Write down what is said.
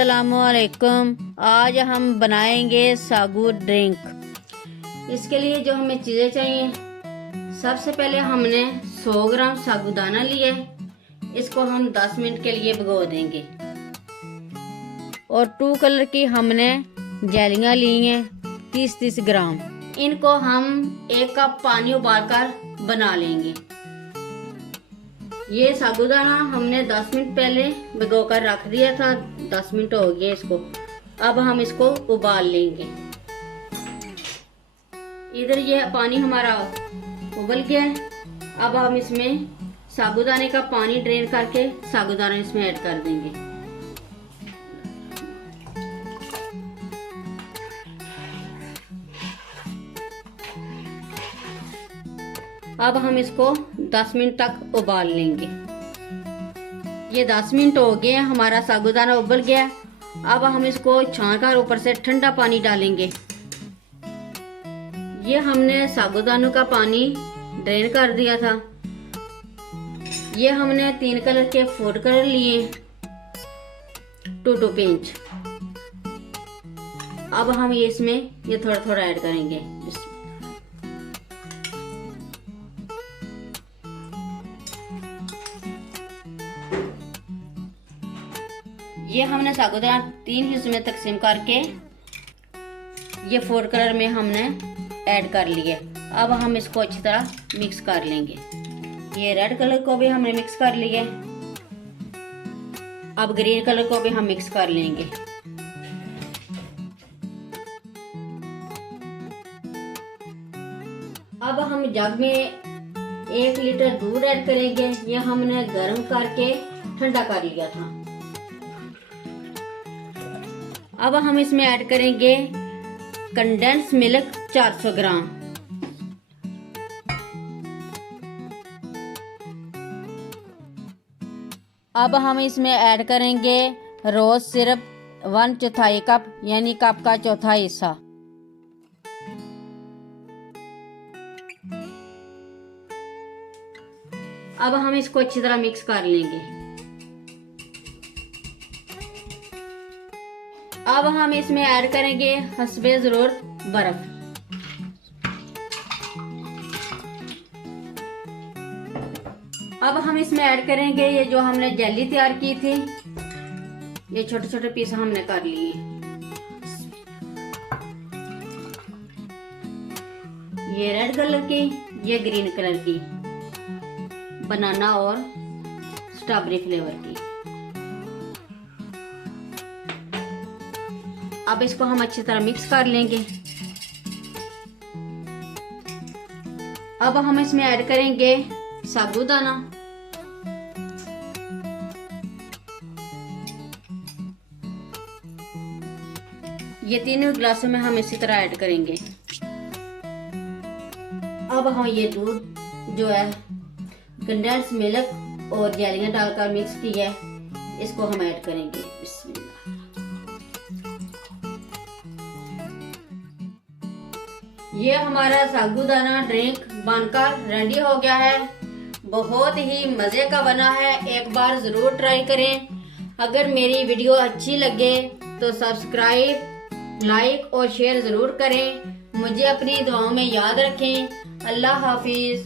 अस्सलामुअलैकुम। आज हम बनाएंगे सागू ड्रिंक। इसके लिए जो हमें चीज़ें चाहिए, सबसे पहले हमने 100 ग्राम साबूदाना लिया है। इसको हम 10 मिनट के लिए भिगो देंगे। और 2 कलर की हमने जेलियाँ ली हैं 30-30 ग्राम। इनको हम 1 कप पानी उबालकर बना लेंगे। ये साबूदाना हमने 10 मिनट पहले भिगो कर रख दिया था। 10 मिनट हो गए इसको। अब हम इसको उबाल लेंगे। इधर ये पानी हमारा उबल गया है। अब हम इसमें साबूदाने का पानी ड्रेन करके साबूदाना इसमें ऐड कर देंगे। अब हम इसको 10 मिनट तक उबाल लेंगे। ये 10 मिनट हो गए हैं, हमारा साबूदाना उबल गया। अब हम इसको छानकर ऊपर से ठंडा पानी डालेंगे। ये हमने साबूदानों का पानी ड्रेन कर दिया था। ये हमने 3 कलर के फूड कलर लिए 2 पिंच। अब हम ये इसमें ये थोड़ा थोड़ा ऐड करेंगे। ये हमने साबूदाना 3 हिस्सों में तकसीम करके ये फूड कलर में हमने ऐड कर लिए। अब हम इसको अच्छी तरह मिक्स कर लेंगे। ये रेड कलर को भी हमने मिक्स कर लिया। अब ग्रीन कलर को भी हम मिक्स कर लेंगे। अब हम जग में 1 लीटर दूध ऐड करेंगे। ये हमने गर्म करके ठंडा कर लिया था। अब हम इसमें ऐड करेंगे कंडेंस मिल्क 400 ग्राम। अब हम इसमें ऐड करेंगे रोज सिरप 1/4 कप, यानी कप का चौथा हिस्सा। अब हम इसको अच्छी तरह मिक्स कर लेंगे। अब हम इसमें ऐड करेंगे हस्बे ज़रूरत बर्फ। अब हम इसमें ऐड करेंगे ये जो हमने जेली तैयार की थी। ये छोटे छोटे पीस हमने कर लिए। ये रेड कलर की, ये ग्रीन कलर की, बनाना और स्ट्रॉबेरी फ्लेवर की। अब इसको हम अच्छी तरह मिक्स कर लेंगे। अब हम इसमें ऐड करेंगे साबूदाना। ये तीनों गिलासों में हम इसी तरह ऐड करेंगे। अब हम ये दूध जो है कंडेंस मिल्क और जेलियां डालकर मिक्स किया है, इसको हम ऐड करेंगे। ये हमारा साबूदाना ड्रिंक बनकर रेडी हो गया है। बहुत ही मज़े का बना है। एक बार ज़रूर ट्राई करें। अगर मेरी वीडियो अच्छी लगे तो सब्सक्राइब, लाइक और शेयर ज़रूर करें। मुझे अपनी दुआओं में याद रखें। अल्लाह हाफिज़।